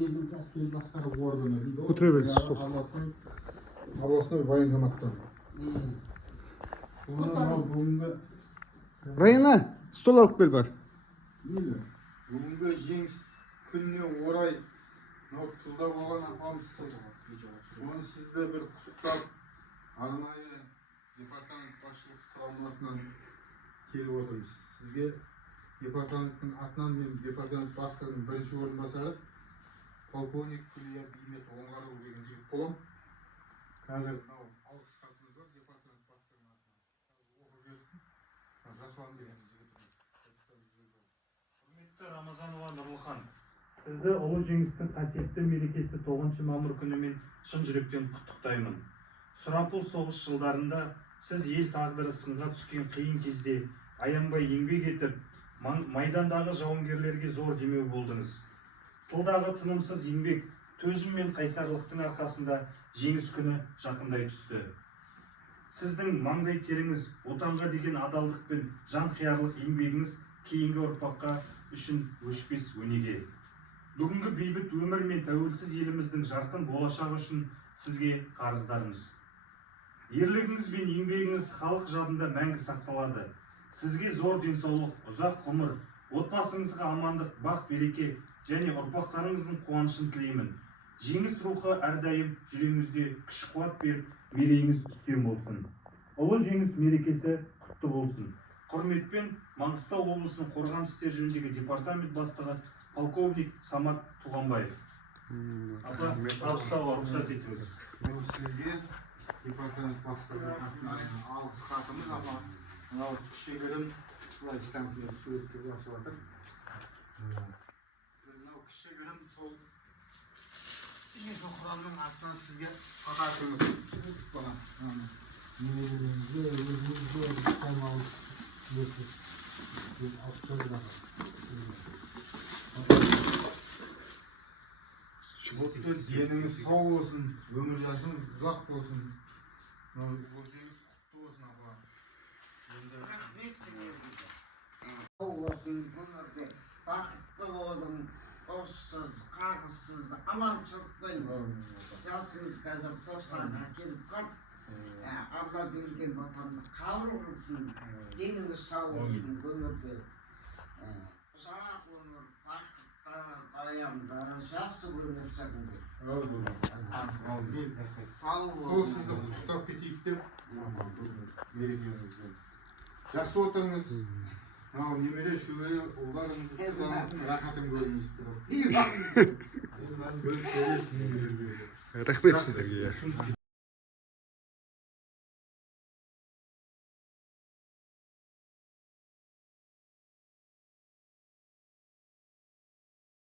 жергілікті әскери басқару органы дейді. Отыра беріңіз. Областной военкоматтан. Бүгінгі Райана, стол алып кел бар. Бүгінгі жеңіс күніне орай тылда болған апамызсыз. Оны сізді бір құттықтап, арнайы департамент басшылық құрамасынан келіп отырмыз. Сізге департаменттің атынан мен департамент бастығының бірінші орынбасары полковник Күлия Беймет Оңғарұлы деген жігіт боламын. Қазір алғыс хатымыз бар департамент бастығының атынан. Оқып берсін. Жасұлан деген жігітіміз. Құрметті Рамазанова Нұрлыхан, сізді ұлы жеңістің қасиетті мерекесі 9 мамыр күнімен шын жүректен құттықтаймын. Сұрапыл соғыс жылдарында сіз ел тағдыры сынға түскен қиын кезде аянбай еңбек етіп, майдандағы жауынгерлерге зор демеу болдыңыз. Тылдағы тынымсыз еңбек, төзім мен қайсарлықтың арқасында жеңіс күні жақындай түсті. Сіздің маңдай теріңіз, отанға деген адалдық пен жанқиярлық еңбегіңіз кейінгі ұрпаққа үшін өшпес өнеге. Бүгінгі бейбіт өмір мен тәуелсіз еліміздің жарқын болашағы үшін сізге қарыздармыз. Ерлігіңіз бен еңбегіңіз халық жадында мәңгі сақталады. Сізге зор денсаулық, ұзақ ғұмыр, отбасыңызға амандық, бақ береке және ұрпақтарыңыздың қуанышын тілеймін. Жеңіс рухы әрдайым жүрегіңізде күш-қуат беріп, мерейіңіз үстем болсын. Ұлы жеңіс мерекесі құтты болсын. Құрметпен Маңғыстау облысының қорғаныс істер жөніндегі департамент бастығы полковник Самат Туғанбаев. Апа, табыстауға рұқсат етіңіз. Сізге департамент бастығының атынан алғыс хатымыз, апа. Мынау кішігірім былай станцияда суретке басып жатыр. Мынау кішігірім сол екі құрамның атынан сізге хатымыз. Немерелеріңізге, өзіңізге, қаймалық өтіп алып жатыр. Деніңіз сау болсын, өмір жасыңыз ұзақ болсын. Бұл жеңіс құтты болсын, апа. Бақытты болдым, доссыз, қағыссыз, аманшылықпен жасыңыз қазір достарына келіп қалып, Алла берген батанды қабыл қылсын, деніңіз сау болсын, өмірде ұзақ өмір, бақытта, баянда, жақсы өмір сүріңдер. Сау Сол болыңыз. сізді құттықтап кетейік деп, мерекемізбен. Жақсы отырыңыз. Мынау немере, шөбере, ұлдарыңыз, қыздарыңыздың рахатын көріңіз. Рахмет сіздерге.